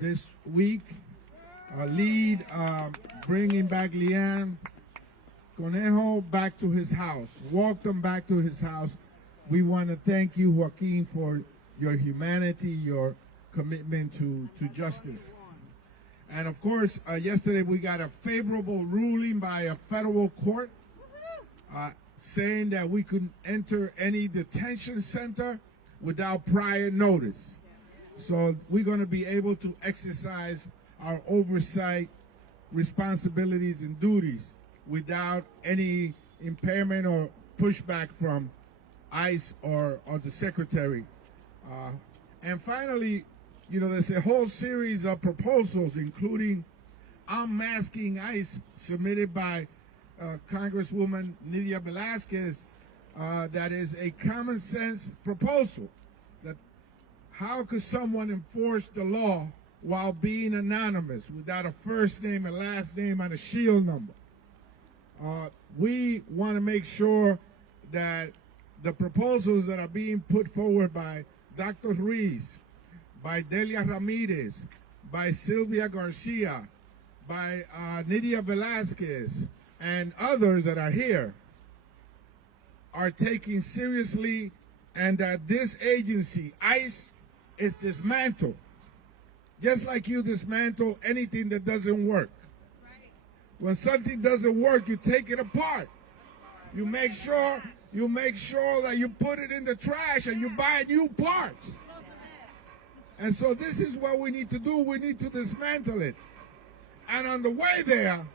this week. Lead bringing back Leanne Conejo back to his house. Walked him back to his house. We want to thank you, Joaquin, for your humanity, your commitment to justice. And of course, yesterday we got a favorable ruling by a federal court saying that we could enter any detention center without prior notice. So we're going to be able to exercise our oversight responsibilities and duties without any impairment or pushback from ICE or the Secretary. And finally, you know, there's a whole series of proposals, including unmasking ICE, submitted by Congresswoman Nydia Velázquez, that is a common sense proposal. That how could someone enforce the law while being anonymous, without a first name, a last name, and a shield number? We want to make sure that the proposals that are being put forward by Dr. Ruiz, by Delia Ramirez, by Sylvia Garcia, by Nydia Velázquez, and others that are here are taken seriously, and that this agency, ICE, is dismantled. Just like you dismantle anything that doesn't work. When something doesn't work, you take it apart. You make sure that you put it in the trash and you buy new parts. And so this is what we need to do. We need to dismantle it. And on the way there,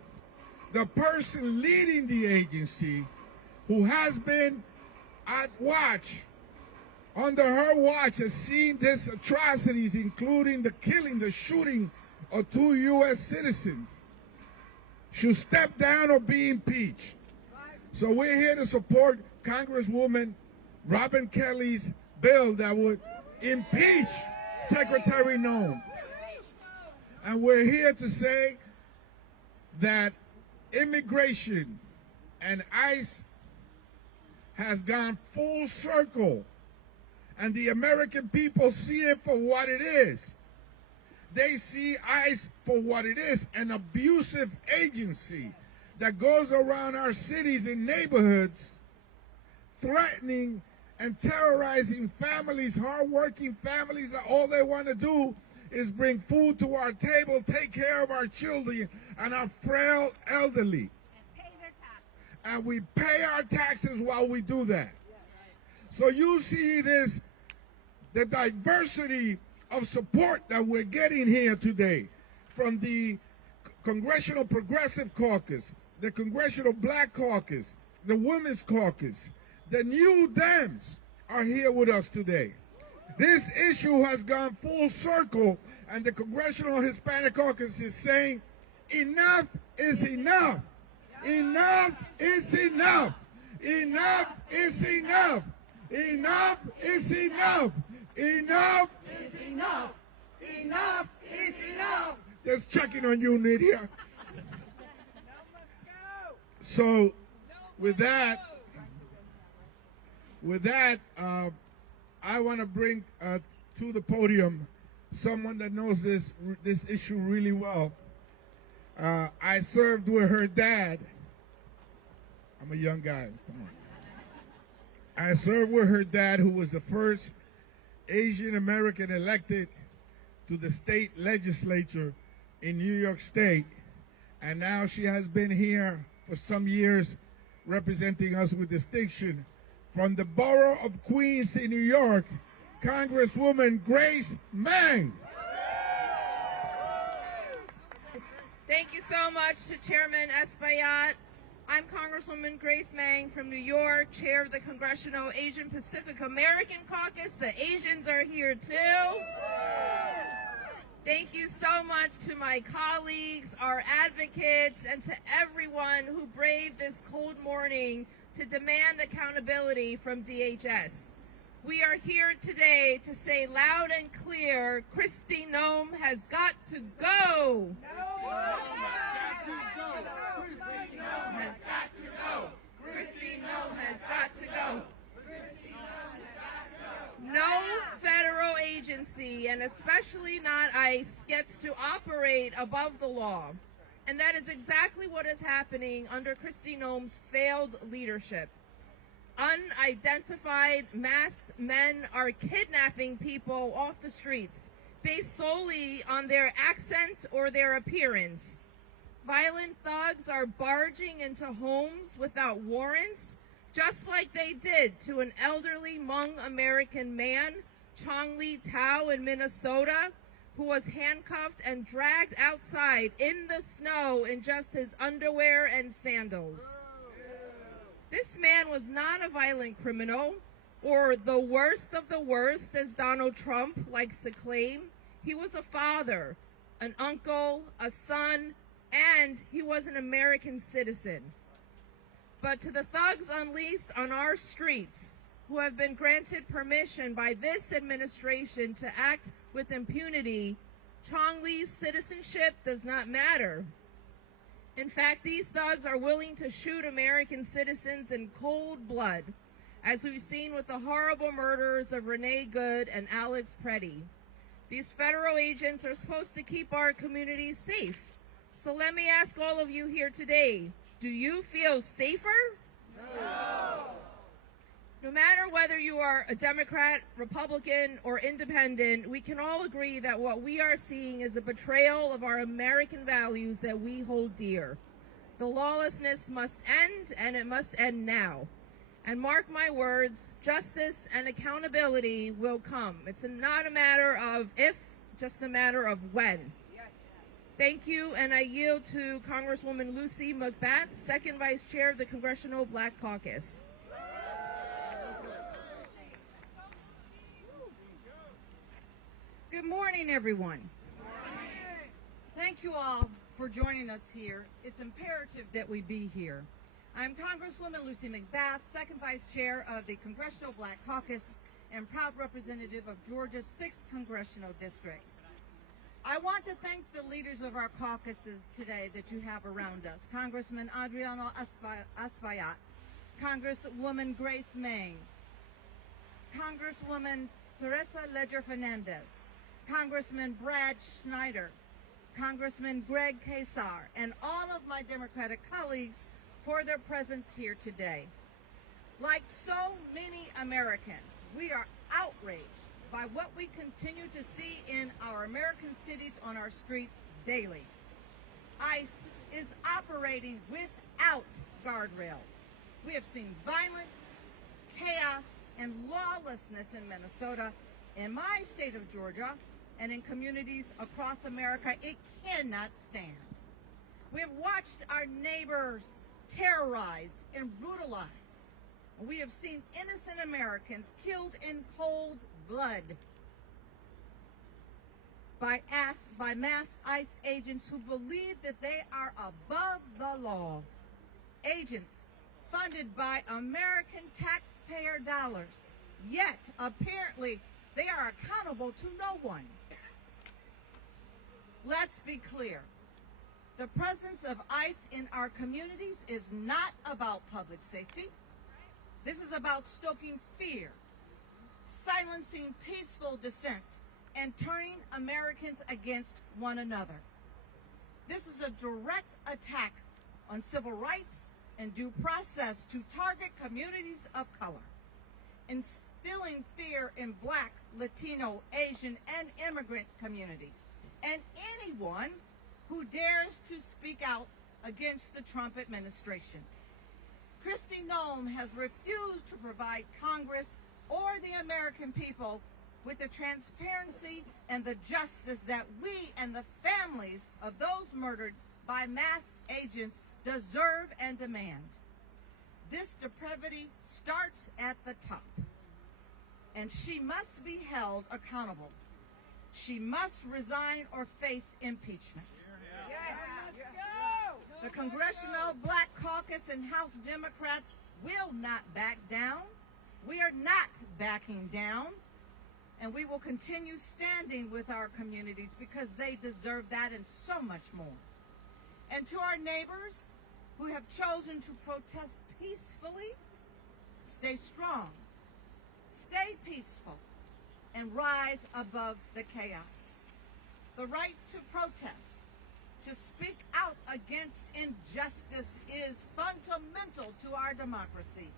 the person leading the agency, who has been at watch, under her watch, has seen these atrocities, including the killing, the shooting of 2 U.S. citizens, should step down or be impeached. So we're here to support Congresswoman Robin Kelly's bill that would impeach Secretary Noem. And we're here to say that immigration and ICE has gone full circle, and the American people see it for what it is. They see ICE for what it is, an abusive agency that goes around our cities and neighborhoods threatening and terrorizing families, hardworking families that all they want to do is bring food to our table, take care of our children and our frail elderly. And pay their taxes. And we pay our taxes while we do that. So you see this, the diversity of support that we're getting here today from the Congressional Progressive Caucus, the Congressional Black Caucus, the Women's Caucus, the New Dems are here with us today. This issue has gone full circle, and the Congressional Hispanic Caucus is saying enough is enough. Enough is enough. Enough is enough. Enough is enough. Enough is enough. Enough is enough. Just checking on you, Nydia. So, with that, I want to bring to the podium someone that knows this issue really well. I served with her dad. I'm a young guy. Come on. I served with her dad, who was the first Asian American elected to the state legislature in New York State, and now she has been here for some years representing us with distinction. From the borough of Queens in New York, Congresswoman Grace Meng. Thank you so much to Chairman Espaillat. I'm Congresswoman Grace Meng from New York, chair of the Congressional Asian Pacific American Caucus. The Asians are here too. Thank you so much to my colleagues, our advocates, and to everyone who braved this cold morning to demand accountability from DHS. We are here today to say loud and clear, Kristi Noem has got to go. Has got to go. Kristi Noem has got to go. No federal agency, and especially not ICE, gets to operate above the law. And that is exactly what is happening under Kristi Noem's failed leadership. Unidentified masked men are kidnapping people off the streets based solely on their accent or their appearance. Violent thugs are barging into homes without warrants, just like they did to an elderly Hmong American man, Chong Lee Tao in Minnesota, who was handcuffed and dragged outside in the snow in just his underwear and sandals. This man was not a violent criminal, or the worst of the worst, as Donald Trump likes to claim. He was a father, an uncle, a son, and he was an American citizen. But to the thugs unleashed on our streets, who have been granted permission by this administration to act with impunity, Chong Lee's citizenship does not matter. In fact, these thugs are willing to shoot American citizens in cold blood, as we've seen with the horrible murders of Renee Good and Alex Pretti. These federal agents are supposed to keep our communities safe. So let me ask all of you here today, do you feel safer? No. No matter whether you are a Democrat, Republican, or independent, we can all agree that what we are seeing is a betrayal of our American values that we hold dear. The lawlessness must end, and it must end now. And mark my words, justice and accountability will come. It's not a matter of if, just a matter of when. Thank you, and I yield to Congresswoman Lucy McBath, Second Vice Chair of the Congressional Black Caucus. Good morning, everyone. Thank you all for joining us here. It's imperative that we be here. I'm Congresswoman Lucy McBath, Second Vice Chair of the Congressional Black Caucus and proud representative of Georgia's 6th Congressional District. I want to thank the leaders of our caucuses today that you have around us. Congressman Adriano Espaillat, Congresswoman Grace Meng, Congresswoman Teresa Ledger Fernandez, Congressman Brad Schneider, Congressman Greg Casar, and all of my Democratic colleagues for their presence here today. Like so many Americans, we are outraged by what we continue to see in our American cities on our streets daily. ICE is operating without guardrails. We have seen violence, chaos, and lawlessness in Minnesota, in my state of Georgia, and in communities across America. It cannot stand. We have watched our neighbors terrorized and brutalized. We have seen innocent Americans killed in cold blood by masked ICE agents who believe that they are above the law. Agents funded by American taxpayer dollars, yet apparently they are accountable to no one. Let's be clear. The presence of ICE in our communities is not about public safety. This is about stoking fear, silencing peaceful dissent, and turning Americans against one another. This is a direct attack on civil rights and due process to target communities of color, instilling fear in Black, Latino, Asian, and immigrant communities, and anyone who dares to speak out against the Trump administration. Kristi Noem has refused to provide Congress or the American people with the transparency and the justice that we and the families of those murdered by masked agents deserve and demand. This depravity starts at the top, and she must be held accountable. She must resign or face impeachment. The Congressional Black Caucus and House Democrats will not back down. We are not backing down, and we will continue standing with our communities because they deserve that and so much more. And to our neighbors who have chosen to protest peacefully, stay strong, stay peaceful, and rise above the chaos. The right to protest, to speak out against injustice is fundamental to our democracy.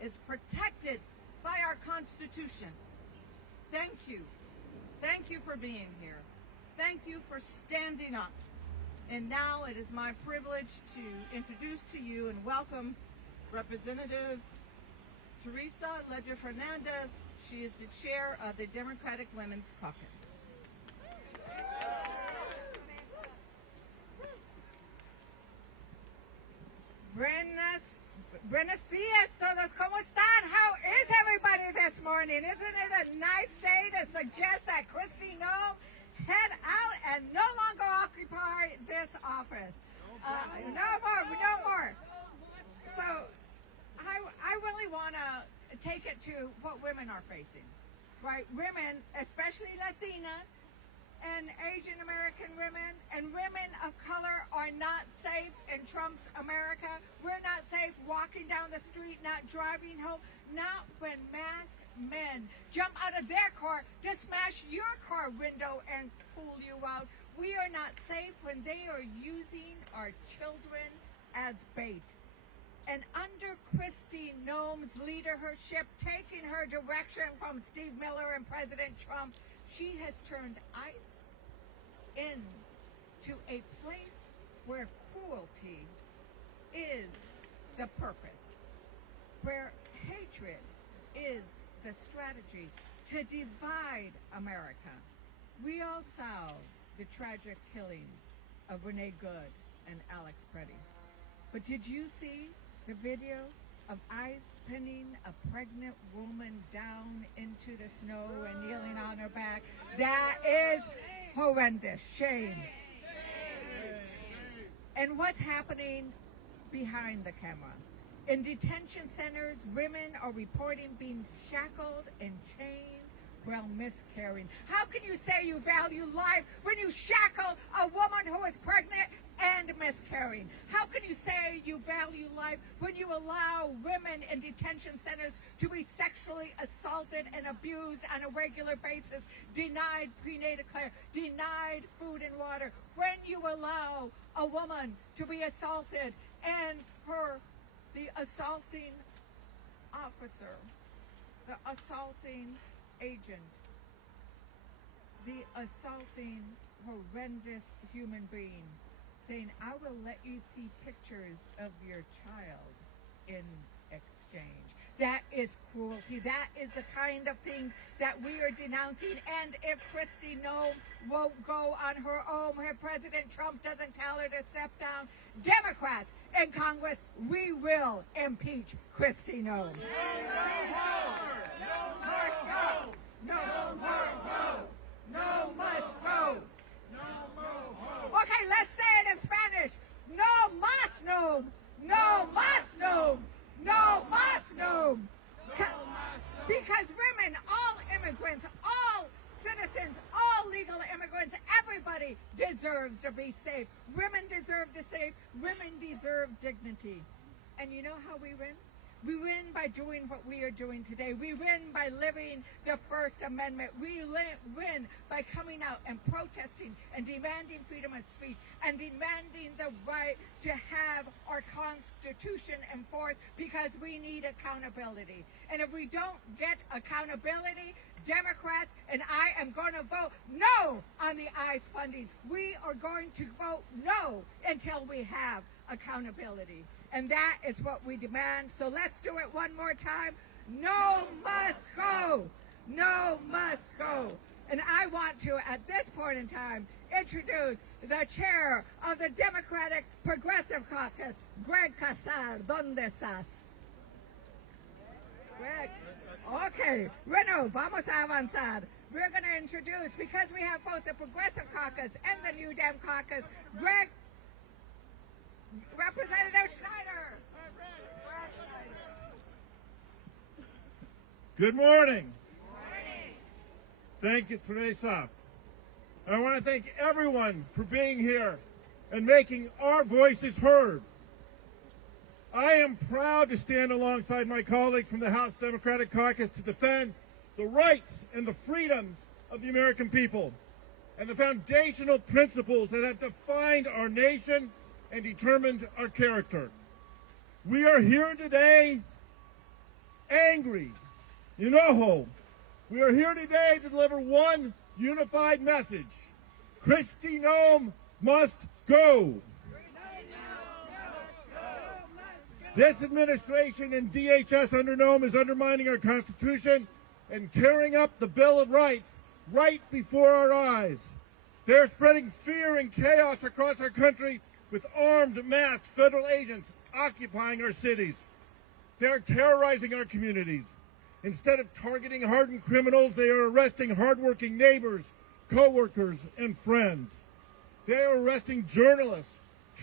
It's protected by our Constitution. Thank you. Thank you for being here. Thank you for standing up. And now it is my privilege to introduce to you and welcome Representative Teresa Ledger Fernandez. She is the chair of the Democratic Women's Caucus. Buenos dias, todos. ¿Cómo están? How is everybody this morning? Isn't it a nice day to suggest that Kristi Noem head out and no longer occupy this office? No more. So I really want to take it to what women are facing, right? Women, especially Latinas and Asian American women and women of color, are not safe in Trump's America. We're not safe walking down the street, not driving home, not when masked men jump out of their car to smash your car window and pull you out. We are not safe when they are using our children as bait. And under Kristi Noem's leadership, taking her direction from Steve Miller and President Trump, she has turned ICE into a place where cruelty is the purpose, where hatred is the strategy to divide America. We all saw the tragic killings of Renee Good and Alex Pretti. But did you see the video of ICE pinning a pregnant woman down into the snow and kneeling on her back? That is horrendous. Shame. And what's happening behind the camera? In detention centers, women are reporting being shackled and chained while miscarrying. How can you say you value life when you shackle a woman who is pregnant and miscarrying? How can you say you value life when you allow women in detention centers to be sexually assaulted and abused on a regular basis, denied prenatal care, denied food and water, when you allow a woman to be assaulted and the assaulting officer, the assaulting agent, the assaulting horrendous human being saying, I will let you see pictures of your child in exchange. That is cruelty. That is the kind of thing that we are denouncing. And if Kristi Noem won't go on her own, if President Trump doesn't tell her to step down, Democrats in Congress, we will impeach Kristi Noem. Okay, let's say it in Spanish. No más Noem. No más Noem. No más Noem. Because women, all immigrants, all citizens, all legal immigrants, everybody deserves to be safe. Women deserve to save. Women deserve dignity. And you know how we win? We win by doing what we are doing today. We win by living the First Amendment. We win by coming out and protesting and demanding freedom of speech and demanding the right to have our Constitution enforced, because we need accountability. And if we don't get accountability, Democrats and I am going to vote no on the ICE funding. We are going to vote no until we have accountability. And that is what we demand. So let's do it one more time. No must go. No must go. And I want to, at this point in time, introduce the chair of the Democratic Progressive Caucus, Greg Casar. ¿Dónde estás? Greg. Okay. Renee, vamos a avanzar. We're going to introduce, because we have both the Progressive Caucus and the New Dem Caucus, Greg, Representative Schneider. Good morning. Good morning. Thank you, Teresa. I want to thank everyone for being here and making our voices heard. I am proud to stand alongside my colleagues from the House Democratic Caucus to defend the rights and the freedoms of the American people, and the foundational principles that have defined our nation and determined our character. We are here today angry, enojo. We are here today to deliver one unified message. Kristi Noem must go. This administration and DHS under Noem is undermining our Constitution and tearing up the Bill of Rights right before our eyes. They're spreading fear and chaos across our country with armed, masked federal agents occupying our cities. They're terrorizing our communities. Instead of targeting hardened criminals, they are arresting hardworking neighbors, co-workers, and friends. They are arresting journalists,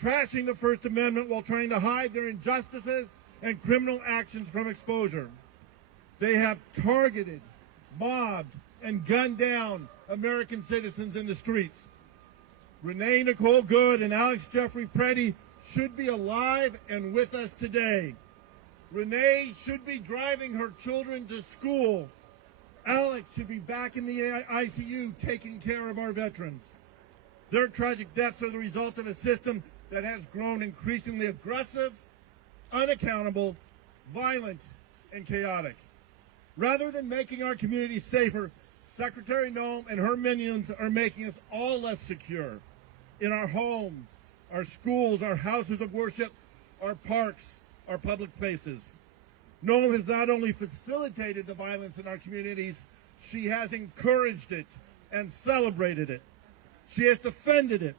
trashing the First Amendment while trying to hide their injustices and criminal actions from exposure. They have targeted, mobbed, and gunned down American citizens in the streets. Renee Nicole Good and Alex Jeffrey Pretti should be alive and with us today. Renee should be driving her children to school. Alex should be back in the ICU taking care of our veterans. Their tragic deaths are the result of a system that has grown increasingly aggressive, unaccountable, violent, and chaotic. Rather than making our communities safer, Secretary Noem and her minions are making us all less secure in our homes, our schools, our houses of worship, our parks, our public places. Noem has not only facilitated the violence in our communities, she has encouraged it and celebrated it. She has defended it,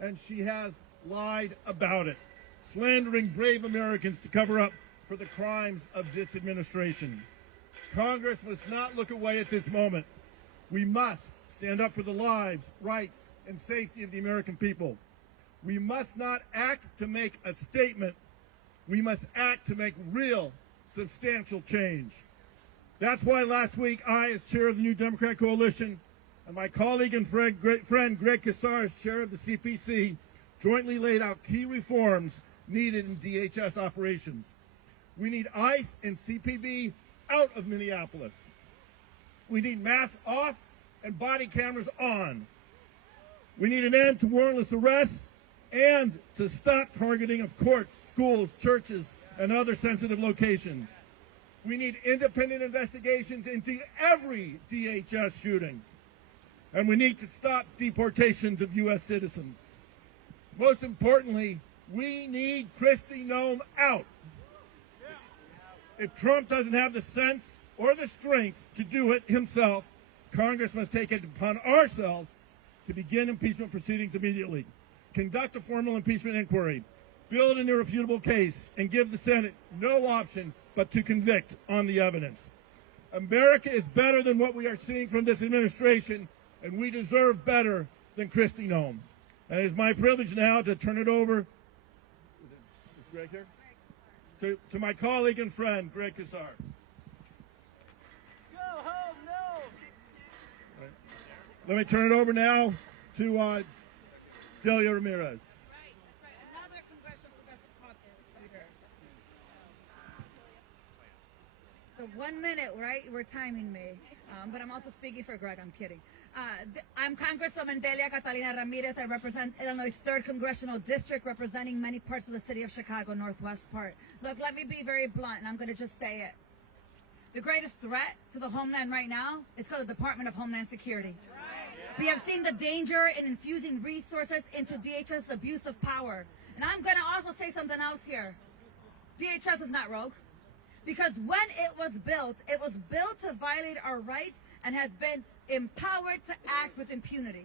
and she has lied about it, slandering brave Americans to cover up for the crimes of this administration. Congress must not look away at this moment. We must stand up for the lives, rights, and safety of the American people. We must not act to make a statement. We must act to make real, substantial change. That's why last week I, as chair of the New Democrat Coalition, and my colleague and friend Greg Casar, as chair of the CPC, jointly laid out key reforms needed in DHS operations. We need ICE and CPB out of Minneapolis. We need masks off and body cameras on. We need an end to warrantless arrests and to stop targeting of courts, schools, churches, and other sensitive locations. We need independent investigations into every DHS shooting. And we need to stop deportations of U.S. citizens. Most importantly, we need Kristi Noem out. If Trump doesn't have the sense or the strength to do it himself, Congress must take it upon ourselves to begin impeachment proceedings immediately, conduct a formal impeachment inquiry, build an irrefutable case, and give the Senate no option but to convict on the evidence. America is better than what we are seeing from this administration, and we deserve better than Kristi Noem. And it is my privilege now to turn it over, is Greg here? To my colleague and friend, Greg Casar. Go home, no! Right. Let me turn it over now to Delia Ramirez. Right, that's right. Another Congressional Progressive Caucus leader. So 1 minute, right? We're timing me. But I'm also speaking for Greg. I'm kidding. I'm Congresswoman Delia Catalina Ramirez. I represent Illinois' 3rd Congressional District, representing many parts of the city of Chicago, northwest part. Look, let me be very blunt, and I'm going to just say it. The greatest threat to the homeland right now is called the Department of Homeland Security. We have seen the danger in infusing resources into DHS abuse of power. And I'm going to also say something else here. DHS is not rogue, because when it was built to violate our rights and has been empowered to act with impunity.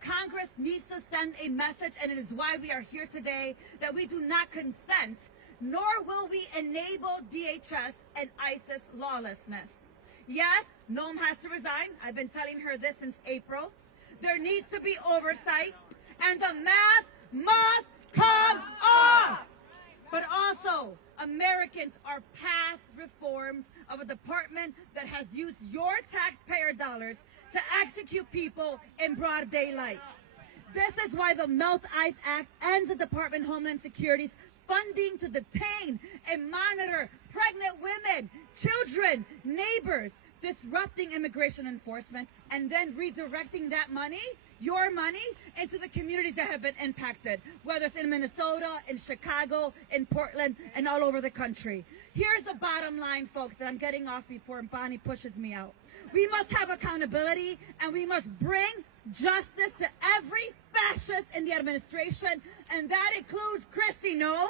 Congress needs to send a message, and it is why we are here today, that we do not consent, nor will we enable DHS and ISIS lawlessness. Yes, Noem has to resign. I've been telling her this since April. There needs to be oversight, and the mask must come off. But also, Americans are past reforms of a department that has used your taxpayer dollars to execute people in broad daylight. This is why the Melt Ice Act ends the Department of Homeland Security's funding to detain and monitor pregnant women, children, neighbors, disrupting immigration enforcement, and then redirecting that money, your money, into the communities that have been impacted, whether it's in Minnesota, in Chicago, in Portland, and all over the country. Here's the bottom line, folks, that I'm getting off before Bonnie pushes me out. We must have accountability, and we must bring justice to every fascist in the administration, and that includes Kristi Noem,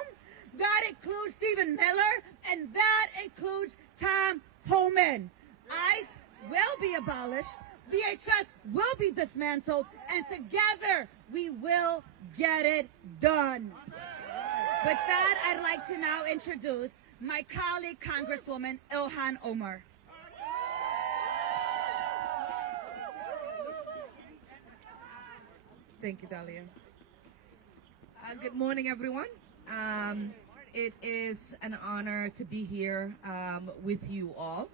that includes Stephen Miller, and that includes Tom Homan. ICE will be abolished, DHS will be dismantled, and together we will get it done. With that, I'd like to now introduce my colleague, Congresswoman Ilhan Omar. Thank you, Dahlia. Good morning, everyone. It is an honor to be here with you all.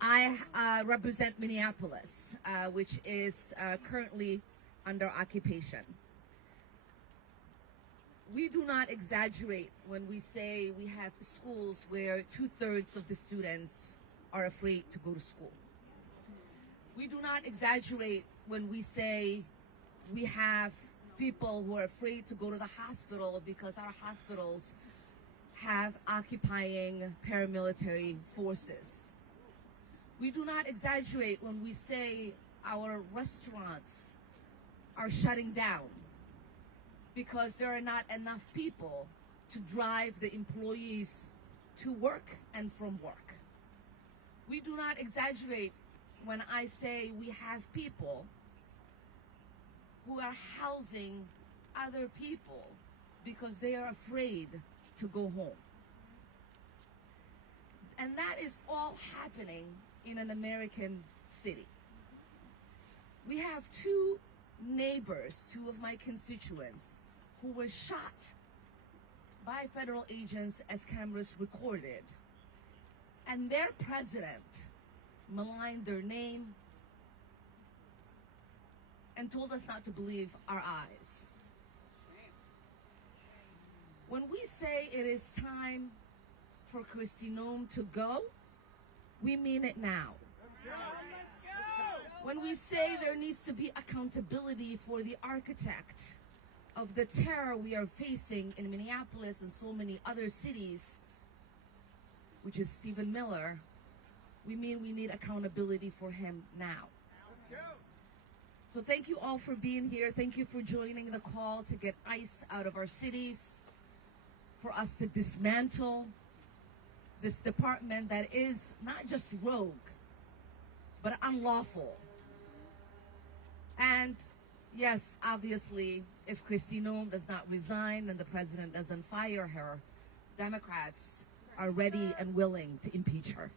I represent Minneapolis, which is currently under occupation. We do not exaggerate when we say we have schools where 2/3 of the students are afraid to go to school. We do not exaggerate when we say we have people who are afraid to go to the hospital because our hospitals have occupying paramilitary forces. We do not exaggerate when we say our restaurants are shutting down because there are not enough people to drive the employees to work and from work. We do not exaggerate when I say we have people who are housing other people because they are afraid to go home. And that is all happening in an American city. We have two neighbors, two of my constituents, who were shot by federal agents as cameras recorded. And their president maligned their name and told us not to believe our eyes. When we say it is time for Kristi Noem to go, we mean it now. When we say there needs to be accountability for the architect of the terror we are facing in Minneapolis and so many other cities, which is Stephen Miller, we mean we need accountability for him now. So thank you all for being here. Thank you for joining the call to get ICE out of our cities, for us to dismantle this department that is not just rogue, but unlawful. And yes, obviously, if Kristi Noem does not resign and the president doesn't fire her, Democrats are ready and willing to impeach her.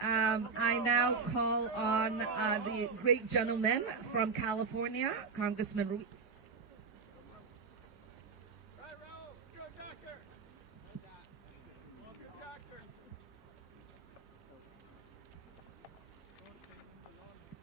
I now call on the great gentleman from California, Congressman Ruiz.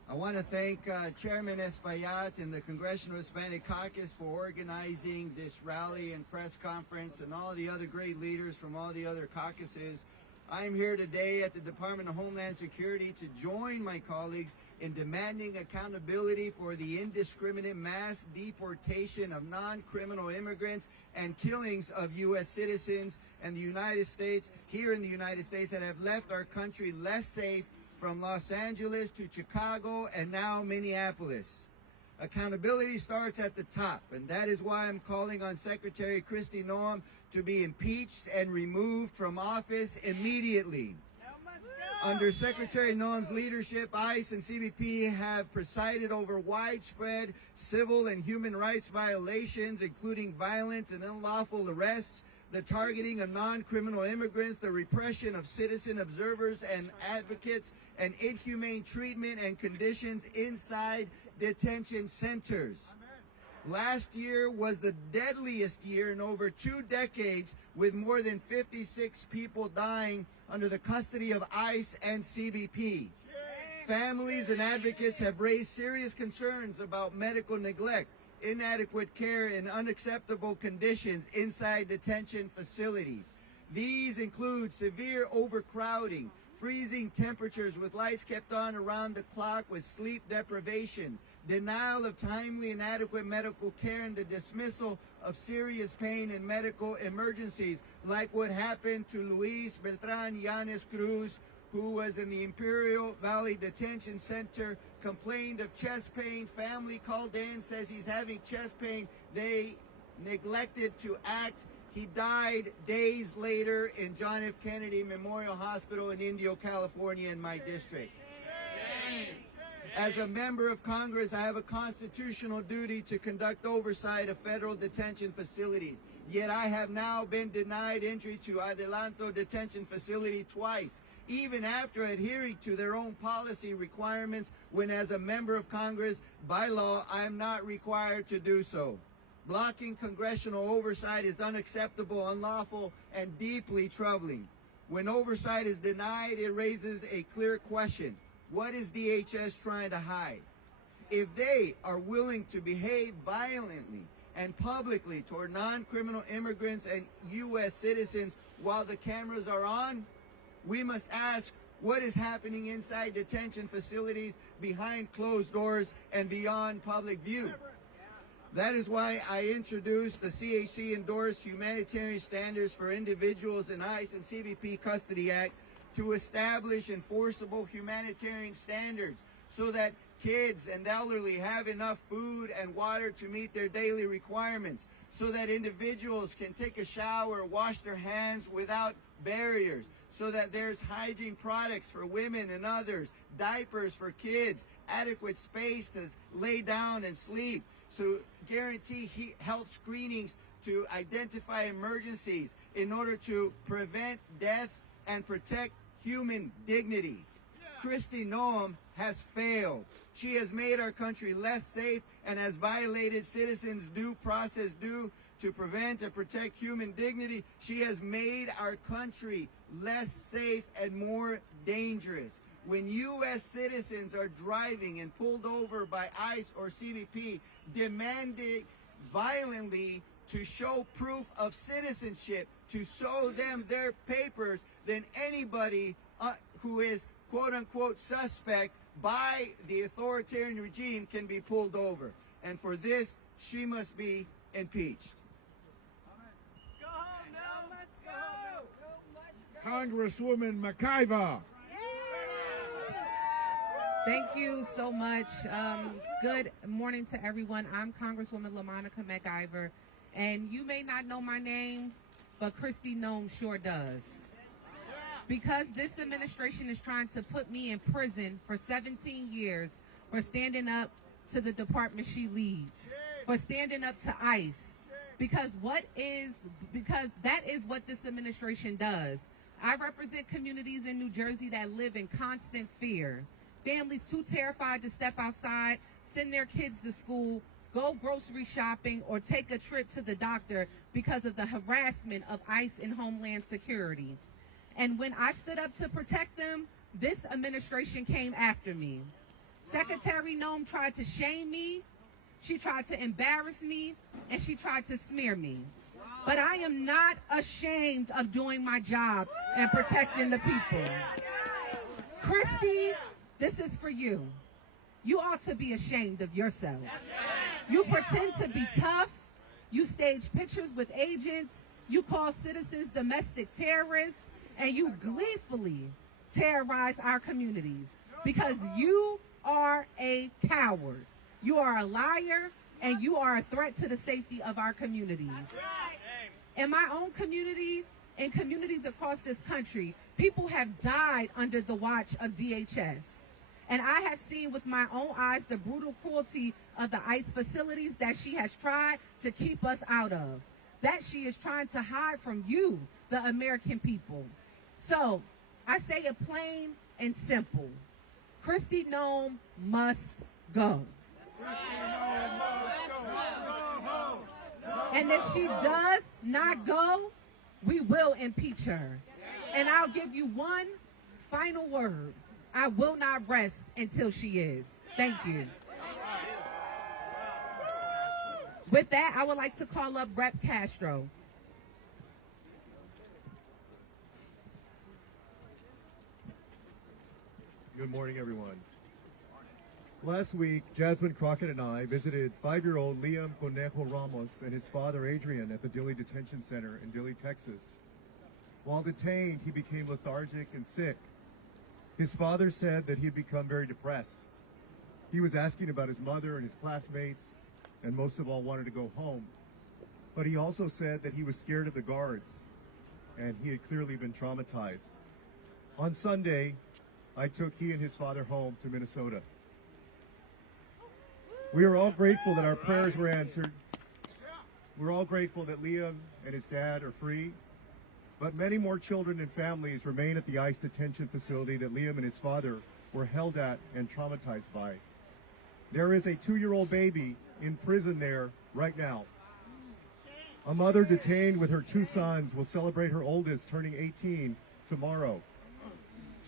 I want to thank Chairman Espaillat and the Congressional Hispanic Caucus for organizing this rally and press conference, and all the other great leaders from all the other caucuses. I'm here today at the Department of Homeland Security to join my colleagues in demanding accountability for the indiscriminate mass deportation of non-criminal immigrants and killings of U.S. citizens and the United States, here in the United States, that have left our country less safe, from Los Angeles to Chicago and now Minneapolis. Accountability starts at the top, and that is why I'm calling on Secretary Kristi Noem to be impeached and removed from office immediately. Under Secretary Noem's leadership, ICE and CBP have presided over widespread civil and human rights violations, including violent and unlawful arrests, the targeting of non-criminal immigrants, the repression of citizen observers and advocates, and inhumane treatment and conditions inside detention centers. Last year was the deadliest year in over 2 decades, with more than 56 people dying under the custody of ICE and CBP. Families and advocates have raised serious concerns about medical neglect, inadequate care, and unacceptable conditions inside detention facilities. These include severe overcrowding, freezing temperatures with lights kept on around the clock with sleep deprivation, denial of timely and adequate medical care, and the dismissal of serious pain and medical emergencies, like what happened to Luis Beltran Yanes Cruz, who was in the Imperial Valley Detention Center, complained of chest pain. Family called in, says he's having chest pain. They neglected to act. He died days later in John F. Kennedy Memorial Hospital in Indio, California, in my district. As a member of Congress, I have a constitutional duty to conduct oversight of federal detention facilities. Yet I have now been denied entry to Adelanto Detention Facility twice, even after adhering to their own policy requirements, when as a member of Congress, by law, I am not required to do so. Blocking congressional oversight is unacceptable, unlawful, and deeply troubling. When oversight is denied, it raises a clear question. What is DHS trying to hide? If they are willing to behave violently and publicly toward non-criminal immigrants and U.S. citizens while the cameras are on, we must ask what is happening inside detention facilities behind closed doors and beyond public view. That is why I introduced the CHC-endorsed Humanitarian Standards for Individuals in ICE and CBP Custody Act to establish enforceable humanitarian standards so that kids and elderly have enough food and water to meet their daily requirements, so that individuals can take a shower, wash their hands without barriers, so that there's hygiene products for women and others, diapers for kids, adequate space to lay down and sleep, so guarantee health screenings to identify emergencies in order to prevent deaths and protect human dignity. Kristi Noem has failed. She has made our country less safe and has violated citizens' due process due to prevent and protect human dignity. She has made our country less safe and more dangerous. When U.S. citizens are driving and pulled over by ICE or CBP, demanding violently to show proof of citizenship, to show them their papers, then anybody who is quote-unquote suspect by the authoritarian regime can be pulled over. And for this, she must be impeached. Go home, no, let's go. Congresswoman McIver. Thank you so much. Good morning to everyone. I'm Congresswoman LaMonica McIver, and you may not know my name, but Kristi Noem sure does. Because this administration is trying to put me in prison for 17 years for standing up to the department she leads, for standing up to ICE, because that is what this administration does. I represent communities in New Jersey that live in constant fear. Families too terrified to step outside, send their kids to school, go grocery shopping, or take a trip to the doctor because of the harassment of ICE and Homeland Security. And when I stood up to protect them, this administration came after me. Secretary Noem tried to shame me, she tried to embarrass me, and she tried to smear me. But I am not ashamed of doing my job and protecting the people. Kristi, this is for you. You ought to be ashamed of yourself. You pretend to be tough. You stage pictures with agents. You call citizens domestic terrorists. And you gleefully terrorize our communities because you are a coward. You are a liar, and you are a threat to the safety of our communities. In my own community, in communities across this country, people have died under the watch of DHS. And I have seen with my own eyes the brutal cruelty of the ICE facilities that she has tried to keep us out of, that she is trying to hide from you, the American people. So I say it plain and simple. Kristi Noem must go. And if she does not go, we will impeach her. And I'll give you one final word. I will not rest until she is. Thank you. With that, I would like to call up Rep. Castro. Good morning, everyone. Last week, Jasmine Crockett and I visited 5-year-old Liam Conejo Ramos and his father Adrian at the Dilley Detention Center in Dilley, Texas. While detained, he became lethargic and sick. His father said that he had become very depressed. He was asking about his mother and his classmates, and most of all wanted to go home. But he also said that he was scared of the guards, and he had clearly been traumatized. On Sunday, I took he and his father home to Minnesota. We are all grateful that our prayers were answered. We're all grateful that Liam and his dad are free. But many more children and families remain at the ICE detention facility that Liam and his father were held at and traumatized by. There is a 2-year-old baby in prison there right now. A mother detained with her 2 sons will celebrate her oldest turning 18 tomorrow.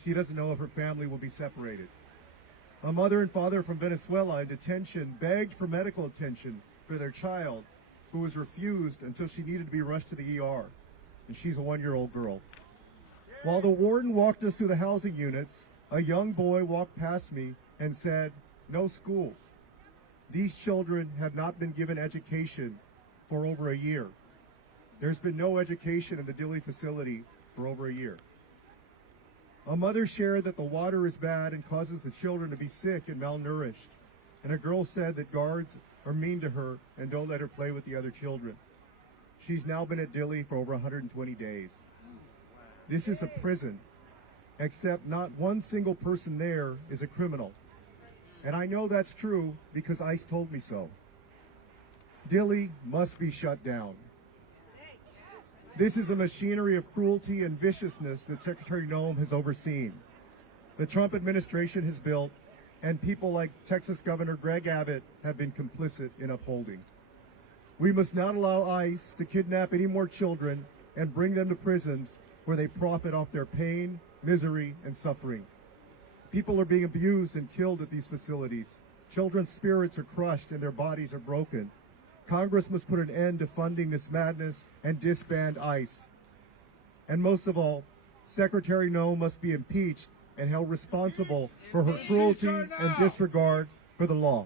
She doesn't know if her family will be separated. A mother and father from Venezuela in detention begged for medical attention for their child, who was refused until she needed to be rushed to the ER, and she's a 1-year-old girl. While the warden walked us through the housing units, a young boy walked past me and said, "No school." These children have not been given education for over a year. There's been no education in the Dilley facility for over a year. A mother shared that the water is bad and causes the children to be sick and malnourished. And a girl said that guards are mean to her and don't let her play with the other children. She's now been at Dilley for over 120 days. This is a prison, except not one single person there is a criminal. And I know that's true because ICE told me so. Dilley must be shut down. This is a machinery of cruelty and viciousness that Secretary Noem has overseen. The Trump administration has built, and people like Texas Governor Greg Abbott have been complicit in upholding. We must not allow ICE to kidnap any more children and bring them to prisons where they profit off their pain, misery, and suffering. People are being abused and killed at these facilities. Children's spirits are crushed and their bodies are broken. Congress must put an end to funding this madness and disband ICE. And most of all, Secretary Noem must be impeached and held responsible for her cruelty and disregard for the law.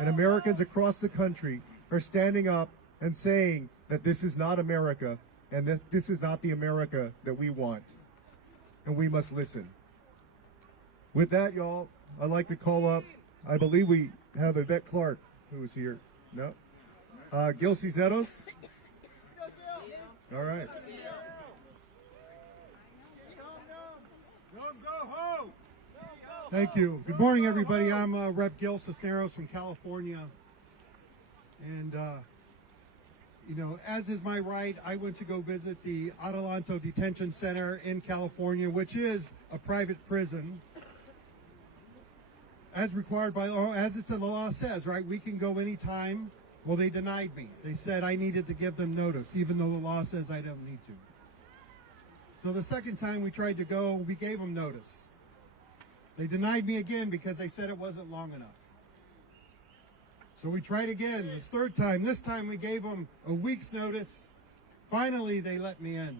And Americans across the country are standing up and saying that this is not America and that this is not the America that we want. And we must listen. With that, y'all, I'd like to call up, I believe we have Yvette Clark who is here. No? Gil Cisneros? All right. Thank you. Good morning, everybody. I'm Rep. Gil Cisneros from California. And, you know, as is my right, I went to go visit the Adelanto Detention Center in California, which is a private prison. As required by law, as it's in the law says, right? We can go anytime. Well, they denied me. They said I needed to give them notice, even though the law says I don't need to. So the second time we tried to go, we gave them notice. They denied me again because they said it wasn't long enough. So we tried again, this third time. This time we gave them a week's notice. Finally, they let me in.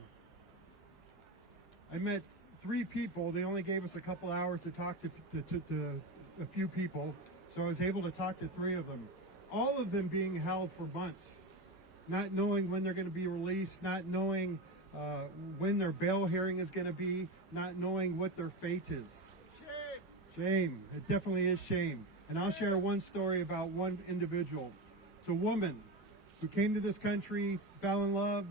I met 3 people. They only gave us a couple hours to talk to a few people. So I was able to talk to 3 of them. All of them being held for months, not knowing when they're going to be released, not knowing when their bail hearing is going to be, not knowing what their fate is. Shame. It definitely is shame. And I'll share one story about one individual. It's a woman who came to this country, fell in love,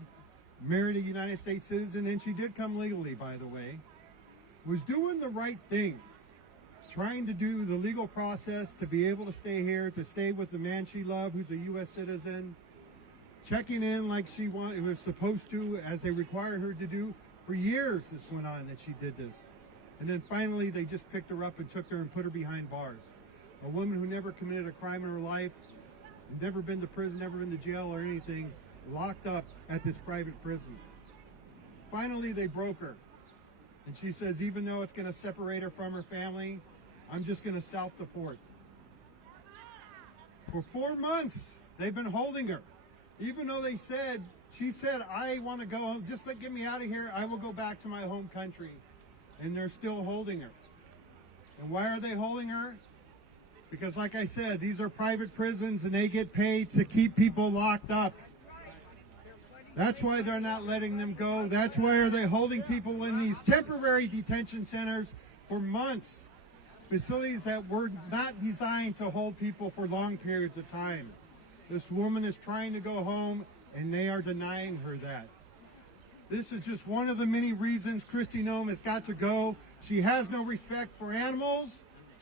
married a United States citizen, and she did come legally, by the way, was doing the right thing, trying to do the legal process to be able to stay here, to stay with the man she loved, who's a U.S. citizen, checking in like she was supposed to, as they required her to do. For years this went on that she did this. And then finally they just picked her up and took her and put her behind bars. A woman who never committed a crime in her life, never been to prison, never been to jail or anything, locked up at this private prison. Finally they broke her. And she says, even though it's going to separate her from her family, I'm just going to self-deport. For 4 months, They've been holding her. Even though she said, I want to go home, just get me out of here, I will go back to my home country. And they're still holding her. And why are they holding her? Because like I said, these are private prisons and they get paid to keep people locked up. That's why they're not letting them go. That's why they're holding people in these temporary detention centers for months. Facilities that were not designed to hold people for long periods of time. This woman is trying to go home and they are denying her that. This is just one of the many reasons Kristi Noem has got to go. She has no respect for animals.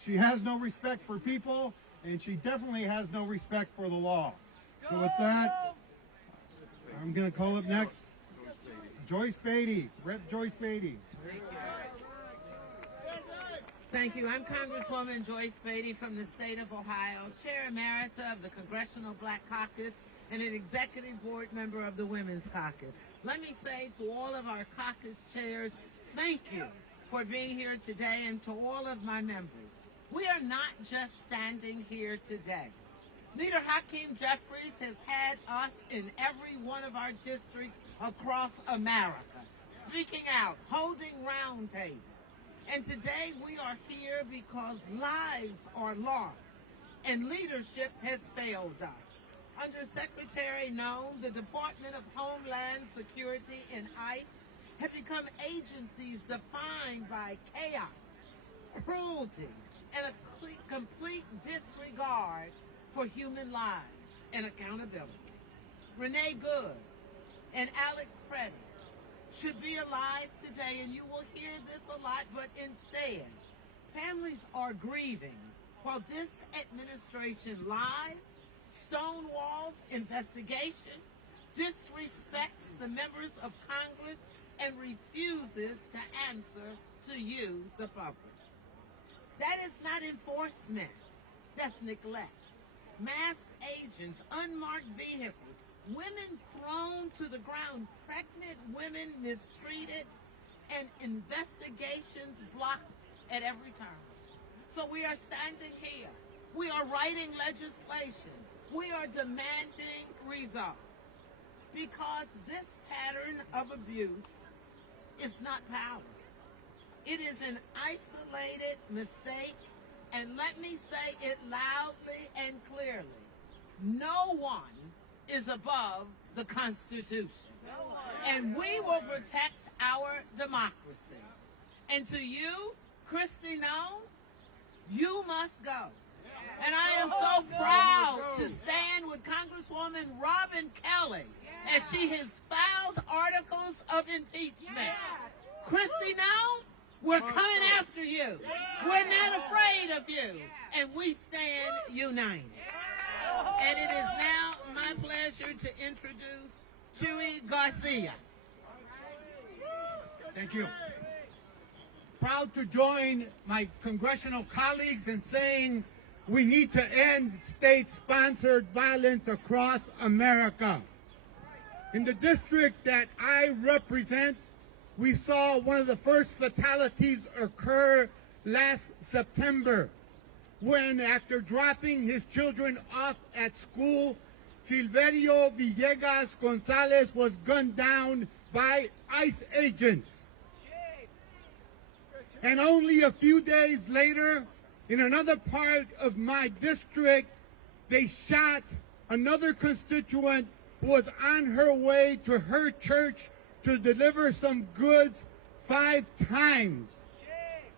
She has no respect for people. And she definitely has no respect for the law. So with that, I'm going to call up next Joyce Beatty, Rep. Joyce Beatty. Thank you. I'm Congresswoman Joyce Beatty from the state of Ohio, Chair Emerita of the Congressional Black Caucus and an Executive Board member of the Women's Caucus. Let me say to all of our caucus chairs, thank you for being here today, and to all of my members. We are not just standing here today. Leader Hakeem Jeffries has had us in every one of our districts across America, speaking out, holding roundtables. And today we are here because lives are lost and leadership has failed us. Under Secretary Noem, the Department of Homeland Security and ICE have become agencies defined by chaos, cruelty, and a complete disregard for human lives and accountability. Renee and Alex Pretti should be alive today, and you will hear this a lot, but instead, families are grieving while this administration lies, stonewalls investigations, disrespects the members of Congress, and refuses to answer to you, the public. That is not enforcement. That's neglect. Masked agents, unmarked vehicles, women thrown to the ground, pregnant women mistreated, and investigations blocked at every turn. So we are standing here. We are writing legislation. We are demanding results. Because this pattern of abuse is not power. It is an isolated mistake, and let me say it loudly and clearly. No one is above the Constitution. And we will protect our democracy. And to you, Kristi Noem, you must go. And I am so proud to stand with Congresswoman Robin Kelly as she has filed articles of impeachment. Kristi Noem, we're coming after you. We're not afraid of you. And we stand united. And it is now my pleasure to introduce Chuy Garcia. Thank you. Proud to join my congressional colleagues in saying we need to end state-sponsored violence across America. In the district that I represent, we saw one of the first fatalities occur last September when, after dropping his children off at school, Silverio Villegas Gonzalez was gunned down by ICE agents. And only a few days later, in another part of my district, they shot another constituent who was on her way to her church to deliver some goods 5 times.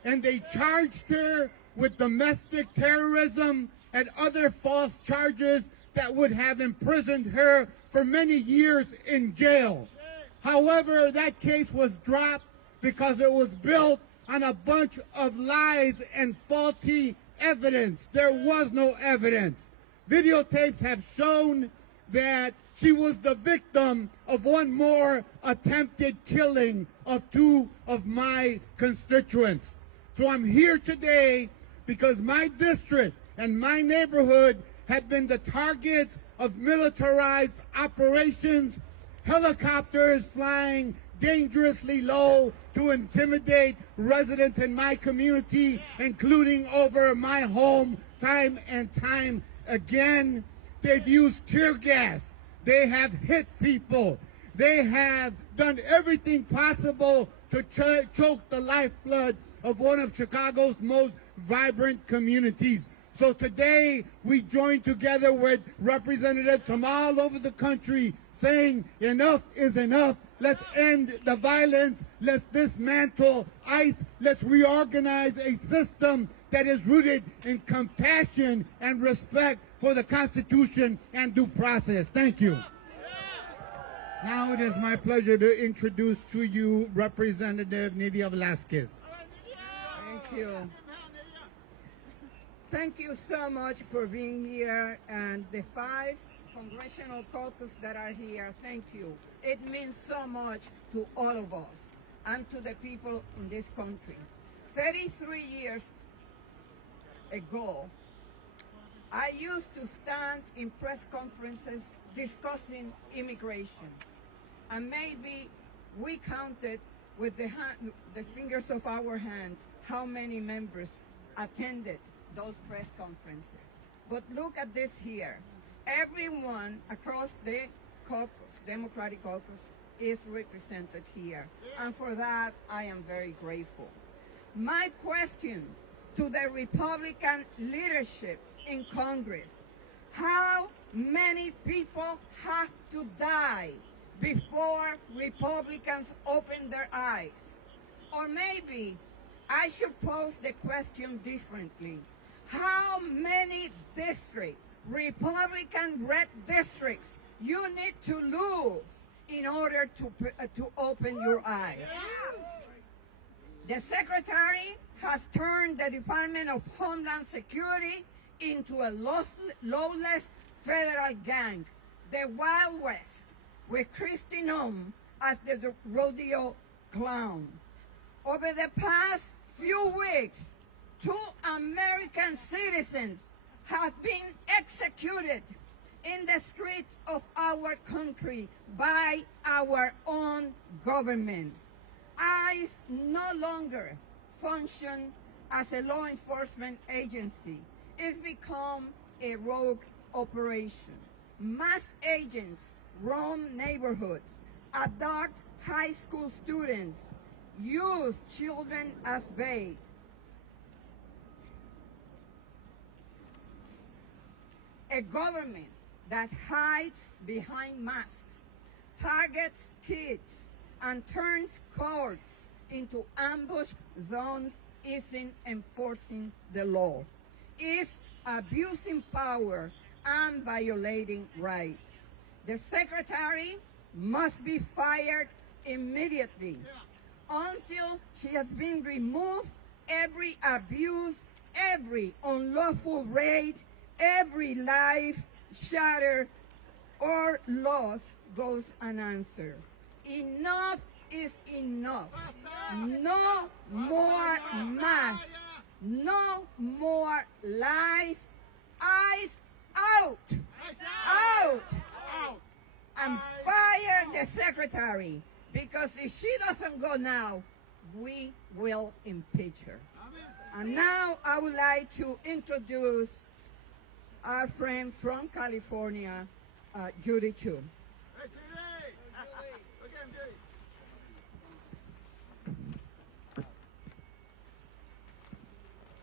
And they charged her with domestic terrorism and other false charges that would have imprisoned her for many years in jail. However, that case was dropped because it was built on a bunch of lies and faulty evidence. There was no evidence. Videotapes have shown that she was the victim of one more attempted killing of 2 of my constituents. So I'm here today because my district and my neighborhood have been the targets of militarized operations, helicopters flying dangerously low to intimidate residents in my community, including over my home time and time again. They've used tear gas. They have hit people. They have done everything possible to choke the lifeblood of one of Chicago's most vibrant communities. So today we join together with representatives from all over the country saying enough is enough. Let's end the violence. Let's dismantle ICE. Let's reorganize a system that is rooted in compassion and respect for the Constitution and due process. Thank you. Now it is my pleasure to introduce to you Representative Nydia Velazquez. Thank you. Thank you so much for being here, and the 5 Congressional Caucus that are here, thank you. It means so much to all of us and to the people in this country. 33 years ago, I used to stand in press conferences discussing immigration. And maybe we counted with the fingers of our hands how many members attended those press conferences. But look at this here. Everyone across the caucus, Democratic caucus, is represented here. And for that, I am very grateful. My question to the Republican leadership in Congress: how many people have to die before Republicans open their eyes? Or maybe I should pose the question differently. How many districts, Republican red districts, you need to lose in order to open your eyes? The Secretary has turned the Department of Homeland Security into a lawless federal gang, the Wild West, with Kristi Noem as the rodeo clown. Over the past few weeks, 2 American citizens have been executed in the streets of our country by our own government. ICE no longer functions as a law enforcement agency. It's become a rogue operation. Mass agents roam neighborhoods, abduct high school students, use children as bait. A government that hides behind masks, targets kids, and turns courts into ambush zones isn't enforcing the law. It's abusing power and violating rights. The Secretary must be fired immediately. Until she has been removed, every abuse, every unlawful raid, every life shattered or lost goes unanswered. Enough is enough. No more masks. No more lies. ICE out. Out. And fire the Secretary, because if she doesn't go now, we will impeach her. And now I would like to introduce our friend from California, Judy Chu.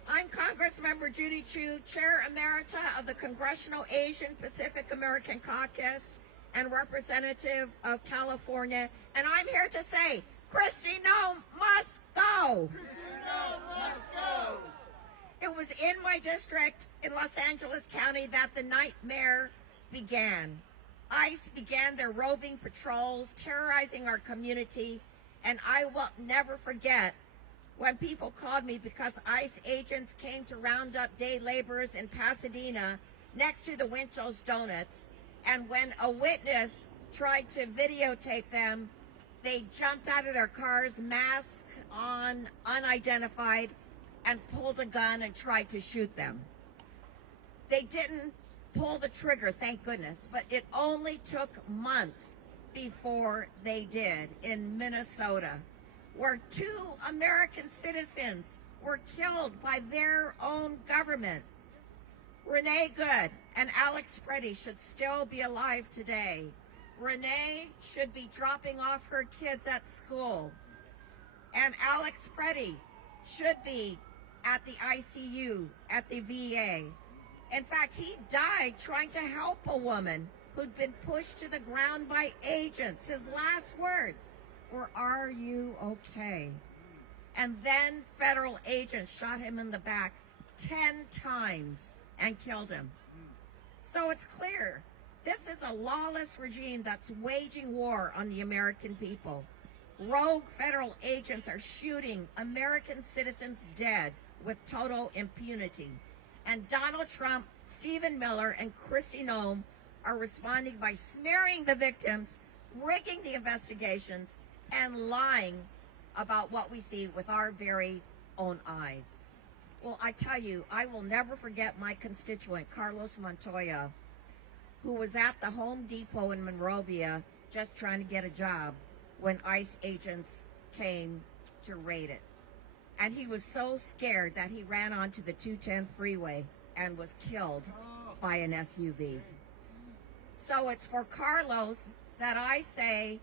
I'm Congressmember Judy Chu, Chair Emerita of the Congressional Asian Pacific American Caucus and representative of California, and I'm here to say, Kristi Noem must go! Kristi Noem must go! It was in my district in Los Angeles County that the nightmare began. ICE began their roving patrols, terrorizing our community, and I will never forget when people called me because ICE agents came to round up day laborers in Pasadena next to the Winchell's Donuts, and when a witness tried to videotape them, they jumped out of their cars, mask on, unidentified, and pulled a gun and tried to shoot them. They didn't pull the trigger, thank goodness, but it only took months before they did in Minnesota, where 2 American citizens were killed by their own government. Renee Good and Alex Pretti should still be alive today. Renee should be dropping off her kids at school. And Alex Pretti should be at the ICU, at the VA. In fact, he died trying to help a woman who'd been pushed to the ground by agents. His last words were, "Are you okay?" And then federal agents shot him in the back 10 times and killed him. So it's clear, this is a lawless regime that's waging war on the American people. Rogue federal agents are shooting American citizens dead with total impunity. And Donald Trump, Stephen Miller, and Kristi Noem are responding by smearing the victims, rigging the investigations, and lying about what we see with our very own eyes. Well, I tell you, I will never forget my constituent, Carlos Montoya, who was at the Home Depot in Monrovia just trying to get a job when ICE agents came to raid it. And he was so scared that he ran onto the 210 freeway and was killed by an SUV. So it's for Carlos that I say,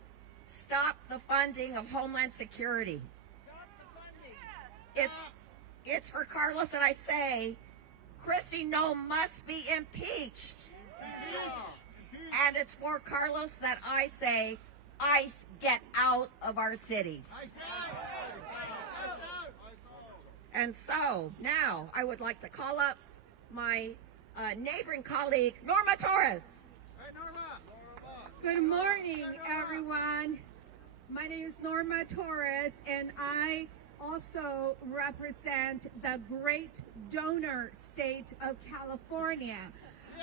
stop the funding of Homeland Security. Stop the funding. It's for Carlos that I say, Kristi Noem must be impeached. And it's for Carlos that I say, ICE, get out of our cities. And so now I would like to call up my neighboring colleague, Norma Torres. Hey, Norma. Good morning, everyone. My name is Norma Torres, and I also represent the great donor state of California.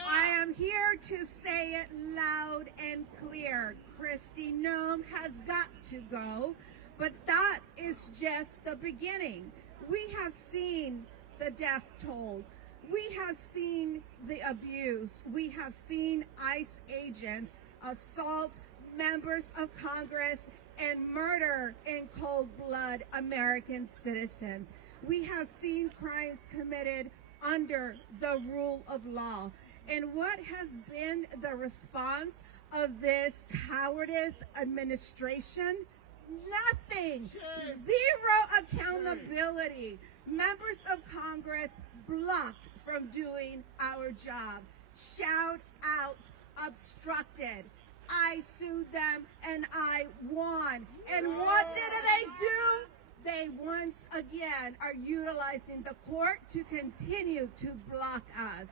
I am here to say it loud and clear. Kristi Noem has got to go, but that is just the beginning. We have seen the death toll. We have seen the abuse. We have seen ICE agents assault members of Congress and murder in cold blood American citizens. We have seen crimes committed under the rule of law. And what has been the response of this cowardice administration? Nothing. Zero accountability. Members of Congress blocked from doing our job. Shout out, obstructed. I sued them and I won. And what did they do? They once again are utilizing the court to continue to block us.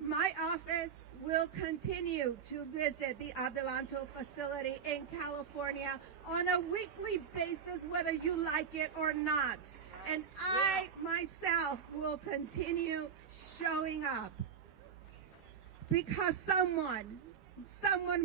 My office will continue to visit the Adelanto facility in California on a weekly basis, whether you like it or not. And I myself will continue showing up because someone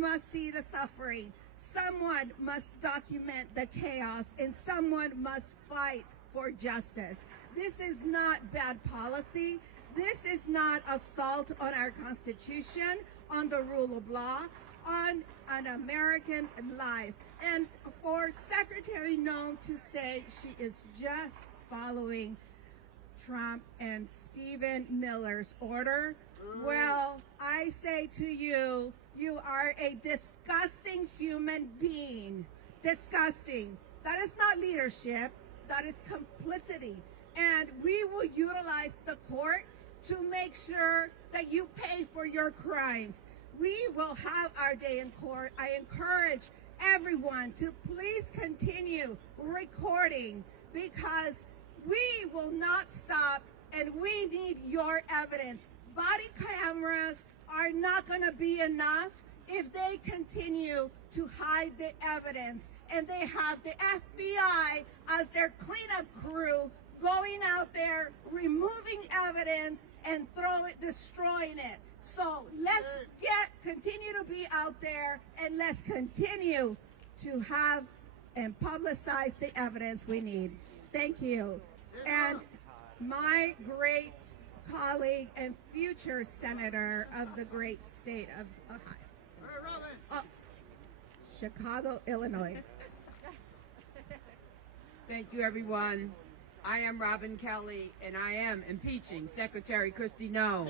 must see the suffering, someone must document the chaos, and someone must fight for justice. This is not bad policy. This is not assault on our Constitution, on the rule of law, on an American life. And for Secretary Noem to say she is just following Trump and Stephen Miller's order, well, I say to you, you are a disgusting human being. Disgusting. That is not leadership. That is complicity. And we will utilize the court to make sure that you pay for your crimes. We will have our day in court. I encourage everyone to please continue recording because we will not stop and we need your evidence. Body cameras are not going to be enough if they continue to hide the evidence and they have the FBI as their cleanup crew going out there, removing evidence and destroying it. So let's continue to be out there and let's continue to have and publicize the evidence we need. Thank you. And my great colleague and future senator of the great state of Ohio. Chicago, Illinois. Thank you, everyone. I am Robin Kelly, and I am impeaching Secretary Kristi Noem.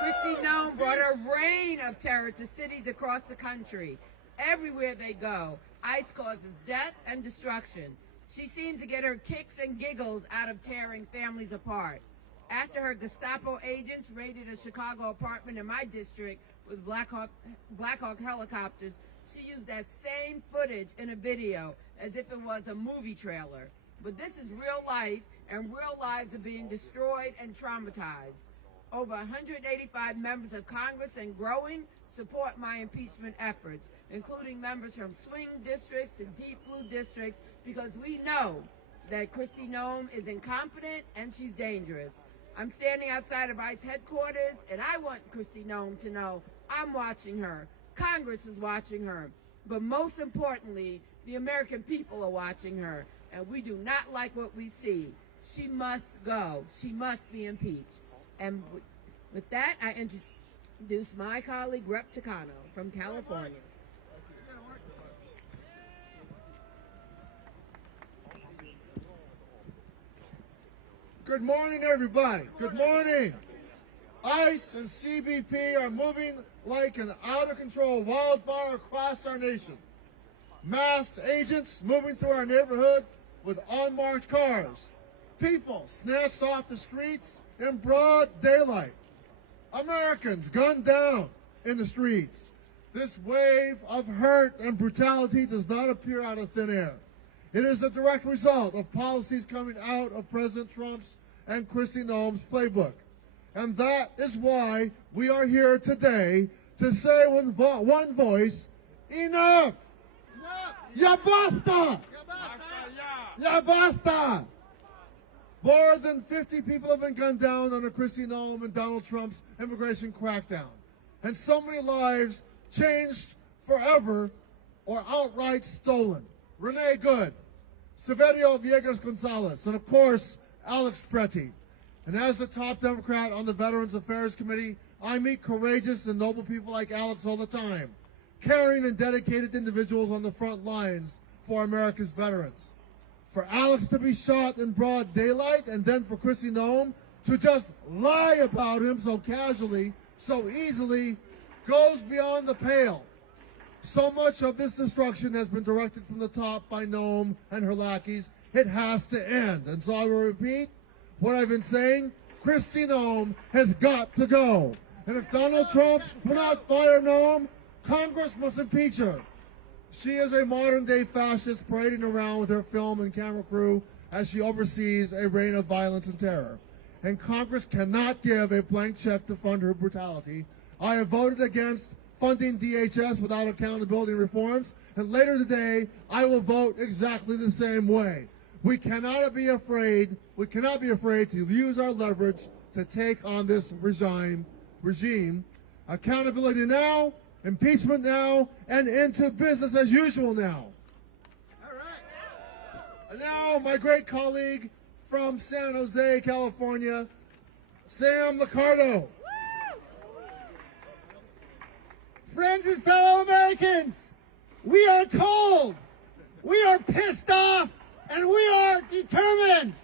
Kristi Noem brought a reign of terror to cities across the country. Everywhere they go, ICE causes death and destruction. She seems to get her kicks and giggles out of tearing families apart. After her Gestapo agents raided a Chicago apartment in my district with Black Hawk helicopters, she used that same footage in a video as if it was a movie trailer. But this is real life, and real lives are being destroyed and traumatized. Over 185 members of Congress and growing support my impeachment efforts, including members from swing districts to deep blue districts, because we know that Kristi Noem is incompetent and she's dangerous. I'm standing outside of ICE headquarters, and I want Kristi Noem to know I'm watching her. Congress is watching her. But most importantly, the American people are watching her, and we do not like what we see. She must go. She must be impeached. And with that, I introduce my colleague, Rep. Takano from California. Good morning, everybody. Good morning. ICE and CBP are moving like an out-of-control wildfire across our nation. Masked agents moving through our neighborhoods with unmarked cars. People snatched off the streets in broad daylight. Americans gunned down in the streets. This wave of hurt and brutality does not appear out of thin air. It is the direct result of policies coming out of President Trump's and Kristi Noem's playbook. And that is why we are here today to say with one voice, enough! Ya basta! Ya basta! More than 50 people have been gunned down under Kristi Noem and Donald Trump's immigration crackdown. And so many lives changed forever or outright stolen. Renee Good, Severio Villegas Gonzalez, and of course, Alex Pretti. And as the top Democrat on the Veterans Affairs Committee, I meet courageous and noble people like Alex all the time, caring and dedicated individuals on the front lines for America's veterans. For Alex to be shot in broad daylight and then for Kristi Noem to just lie about him so casually, so easily, goes beyond the pale. So much of this destruction has been directed from the top by Noem and her lackeys. It has to end. And so I will repeat what I've been saying. Kristi Noem has got to go. And if Donald Trump will not fire Noem, Congress must impeach her. She is a modern-day fascist parading around with her film and camera crew as she oversees a reign of violence and terror. And Congress cannot give a blank check to fund her brutality. I have voted against funding DHS without accountability reforms, and later today, I will vote exactly the same way. We cannot be afraid to use our leverage to take on this regime. Accountability now, impeachment now, and into business as usual now. All right. And now, my great colleague from San Jose, California, Sam Liccardo. Friends and fellow Americans, we are cold, we are pissed off, and we are determined.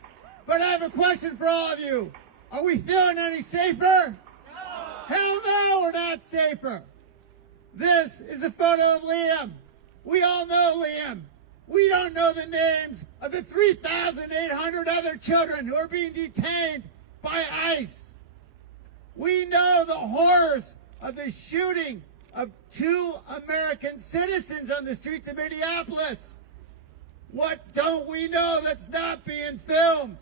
But I have a question for all of you. Are we feeling any safer? No. Hell no, we're not safer. This is a photo of Liam. We all know Liam. We don't know the names of the 3,800 other children who are being detained by ICE. We know the horrors of the shooting of 2 American citizens on the streets of Minneapolis. What don't we know that's not being filmed?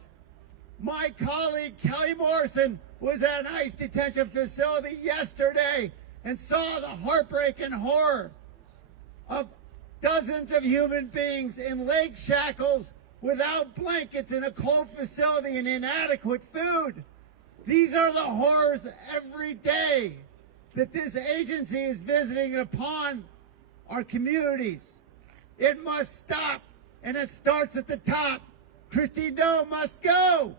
My colleague Kelly Morrison was at an ICE detention facility yesterday and saw the heartbreak and horror of dozens of human beings in leg shackles without blankets in a cold facility and inadequate food. These are the horrors every day that this agency is visiting upon our communities. It must stop, and it starts at the top. Kristi Noem must go.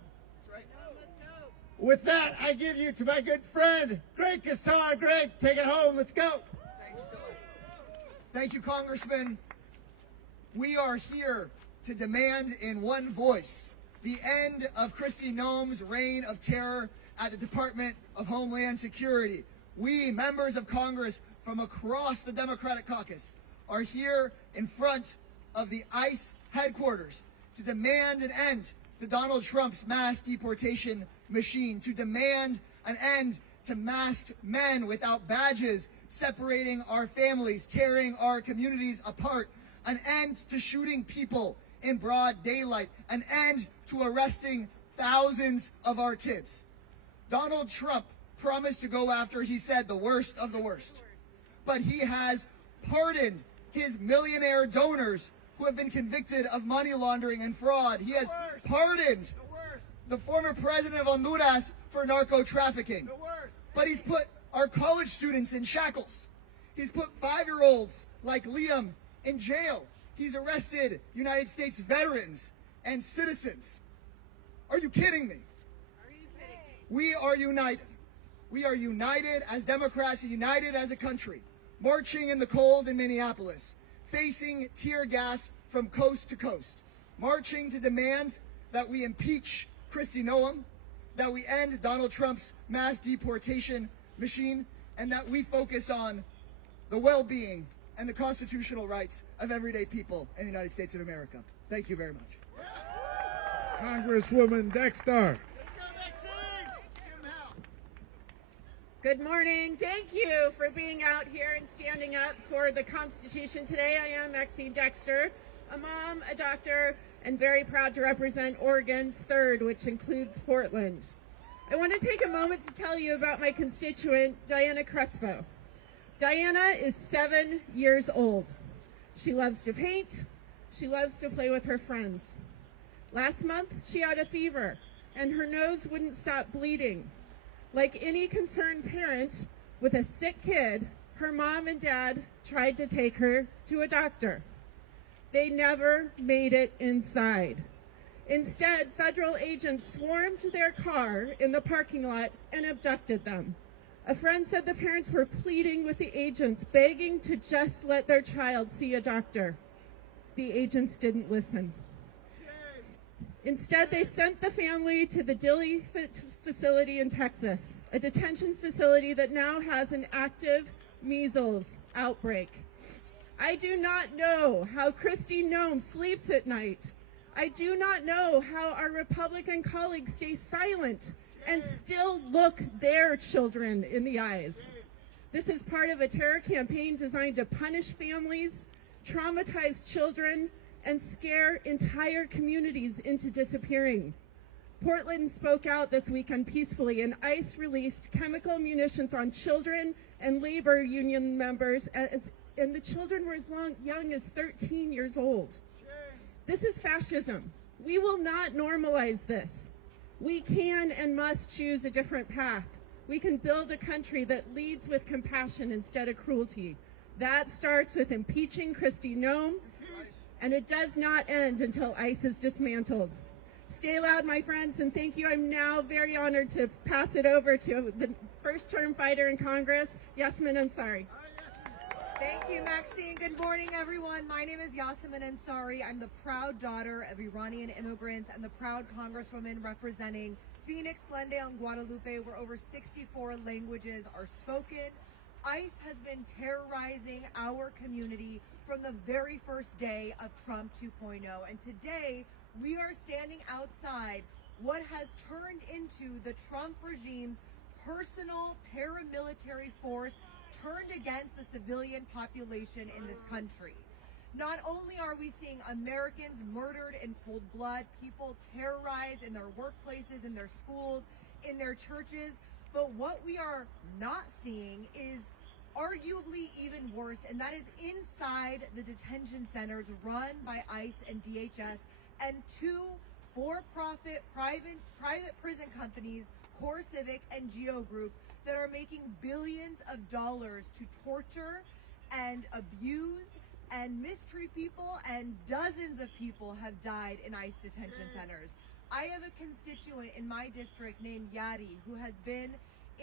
With that, I give you to my good friend, Greg Casar. Greg, take it home. Let's go. Thank you so much. Thank you, Congressman. We are here to demand in one voice the end of Kristi Noem's reign of terror at the Department of Homeland Security. We, members of Congress from across the Democratic caucus, are here in front of the ICE headquarters to demand an end to Donald Trump's mass deportation machine, to demand an end to masked men without badges separating our families, tearing our communities apart, an end to shooting people in broad daylight, an end to arresting thousands of our kids. Donald Trump promised to go after, he said, the worst of the worst. But he has pardoned his millionaire donors who have been convicted of money laundering and fraud. He has pardoned the former president of Honduras for narco trafficking. But he's put our college students in shackles. He's put 5-year-olds like Liam in jail. He's arrested United States veterans and citizens. Are you kidding me? We are united. We are united as Democrats, united as a country, marching in the cold in Minneapolis, facing tear gas from coast to coast, marching to demand that we impeach Kristi Noem, that we end Donald Trump's mass deportation machine, and that we focus on the well-being and the constitutional rights of everyday people in the United States of America. Thank you very much. Congresswoman Dexter. Good morning. Thank you for being out here and standing up for the Constitution today. I am Maxine Dexter, a mom, a doctor, and very proud to represent Oregon's 3rd, which includes Portland. I want to take a moment to tell you about my constituent, Diana Crespo. Diana is 7 years old. She loves to paint. She loves to play with her friends. Last month, she had a fever, and her nose wouldn't stop bleeding. Like any concerned parent with a sick kid, her mom and dad tried to take her to a doctor. They never made it inside. Instead, federal agents swarmed their car in the parking lot and abducted them. A friend said the parents were pleading with the agents, begging to just let their child see a doctor. The agents didn't listen. Instead, they sent the family to the Dilley facility in Texas, a detention facility that now has an active measles outbreak. I do not know how Kristi Noem sleeps at night. I do not know how our Republican colleagues stay silent and still look their children in the eyes. This is part of a terror campaign designed to punish families, traumatize children, and scare entire communities into disappearing. Portland spoke out this weekend peacefully, and ICE released chemical munitions on children and labor union members, and the children were as young as 13 years old. This is fascism. We will not normalize this. We can and must choose a different path. We can build a country that leads with compassion instead of cruelty. That starts with impeaching Kristi Noem, and it does not end until ICE is dismantled. Stay loud, my friends, and thank you. I'm now very honored to pass it over to the first-term fighter in Congress, Yasmin Ansari. Thank you, Maxine. Good morning, everyone. My name is Yasmin Ansari. I'm the proud daughter of Iranian immigrants and the proud congresswoman representing Phoenix, Glendale, and Guadalupe, where over 64 languages are spoken. ICE has been terrorizing our community from the very first day of Trump 2.0. And today, we are standing outside what has turned into the Trump regime's personal paramilitary force turned against the civilian population in this country. Not only are we seeing Americans murdered in cold blood, people terrorized in their workplaces, in their schools, in their churches, but what we are not seeing is arguably even worse, and that is inside the detention centers run by ICE and DHS and two for-profit private prison companies, Core Civic and Geo Group, that are making billions of dollars to torture and abuse and mistreat people, and dozens of people have died in ICE detention centers. I have a constituent in my district named Yadi who has been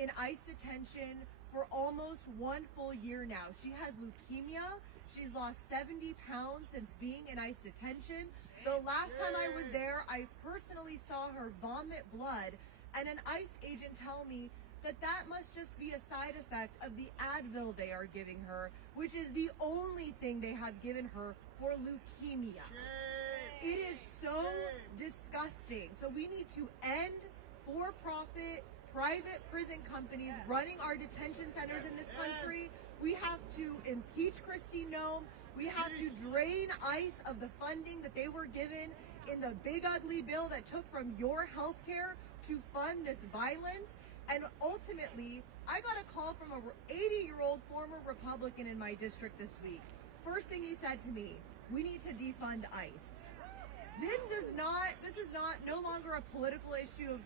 in ICE detention for almost 1 full year now. She has leukemia. She's lost 70 pounds since being in ICE detention. The last time I was there, I personally saw her vomit blood, and an ICE agent tell me that that must just be a side effect of the Advil they are giving her, which is the only thing they have given her for leukemia. It is so disgusting. So we need to end for-profit private prison companies running our detention centers in this country. We have to impeach Kristi Noem. We have to drain ICE of the funding that they were given in the big ugly bill that took from your health care to fund this violence. And ultimately, I got a call from a 80-year-old former Republican in my district this week. First thing he said to me, we need to defund ICE. This is no longer a political issue of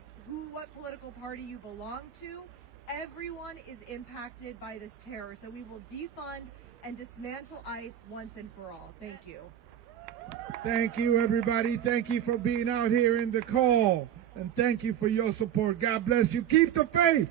what political party you belong to. Everyone is impacted by this terror, so we will defund and dismantle ICE once and for all. Thank you. Thank you, everybody. Thank you for being out here in the call, and thank you for your support. God bless you. Keep the faith.